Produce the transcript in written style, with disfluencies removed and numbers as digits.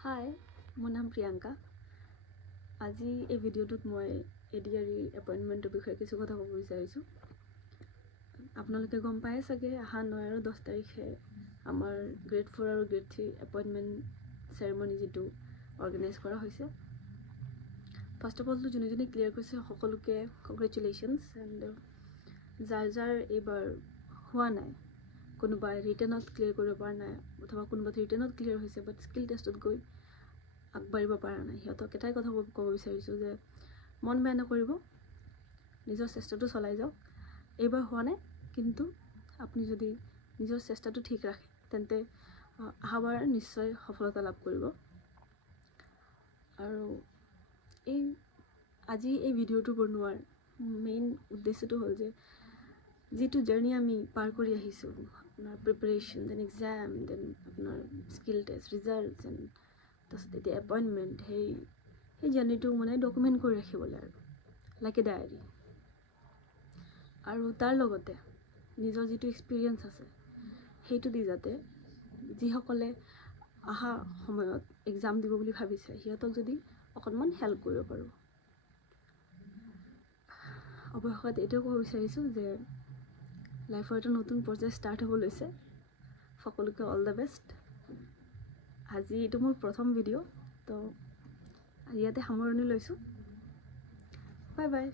হাই, মোৰ নাম প্ৰিয়ংকা। আজি এই ভিডিঅ'টোত মই ADRE এপইণ্টমেণ্টৰ বিষয়ে কিছু কথা ক'ব বিচাৰিছোঁ। আপোনালোকে গম পায় চাগে, অহা 9 আৰু 10 তাৰিখে আমাৰ গ্ৰেড 4 আৰু গ্ৰেড 3 এপইণ্টমেণ্ট চেৰেমনি যিটো অৰ্গেনাইজ কৰা হৈছে। ফাৰ্ষ্ট অফ অলটো যোনে যোনে ক্লিয়াৰ কৰিছে সকলোকে কংগ্ৰেচুলেশ্যনছ। এণ্ড যাৰ এইবাৰ হোৱা নাই, কোনোবাই ৰিটেনত ক্লিয়াৰ কৰিব পৰা নাই অথবা কোনোবাই ৰিটেনত ক্লিয়াৰ হৈছে বাট স্কিল টেষ্টত গৈ আগবাঢ়িব পৰা নাই, সিহঁতক এটাই কথা ক'ব বিচাৰিছোঁ যে মন বেয়া নকৰিব, নিজৰ চেষ্টাটো চলাই যাওক। এইবাৰ হোৱা নাই, কিন্তু আপুনি যদি নিজৰ চেষ্টাটো ঠিক ৰাখে তেন্তে অহাবাৰ নিশ্চয় সফলতা লাভ কৰিব। আৰু আজি এই ভিডিঅ'টো বনোৱাৰ মেইন উদ্দেশ্যটো হ'ল যে যিটো জাৰ্ণি আমি পাৰ কৰি আহিছোঁ, আপোনাৰ প্ৰিপাৰেশ্যন, দেন এক্সাম, দেন আপোনাৰ স্কিল টেষ্ট, ৰিজাল্টছ, এণ্ড তাৰপিছত এতিয়া এপইণ্টমেণ্ট, সেই জাৰ্ণিটো মানে ডকুমেণ্ট কৰি ৰাখিবলৈ আৰু লাইক এ ডায়েৰী। আৰু তাৰ লগতে নিজৰ যিটো এক্সপিৰিয়েঞ্চ আছে সেইটো দি যাতে যিসকলে অহা সময়ত এক্সাম দিব বুলি ভাবিছে সিহঁতক যদি অকণমান হেল্প কৰিব পাৰোঁ। অৱশেষত এইটোও ক'ব বিচাৰিছোঁ যে লাইফৰ এটা নতুন প্ৰজেক্ট ষ্টাৰ্ট হ'ব লৈছে। সকলোকে অল দ্য বেষ্ট। আজি এইটো মোৰ প্ৰথম ভিডিঅ', তো ইয়াতে সামৰণি লৈছোঁ। Bye bye.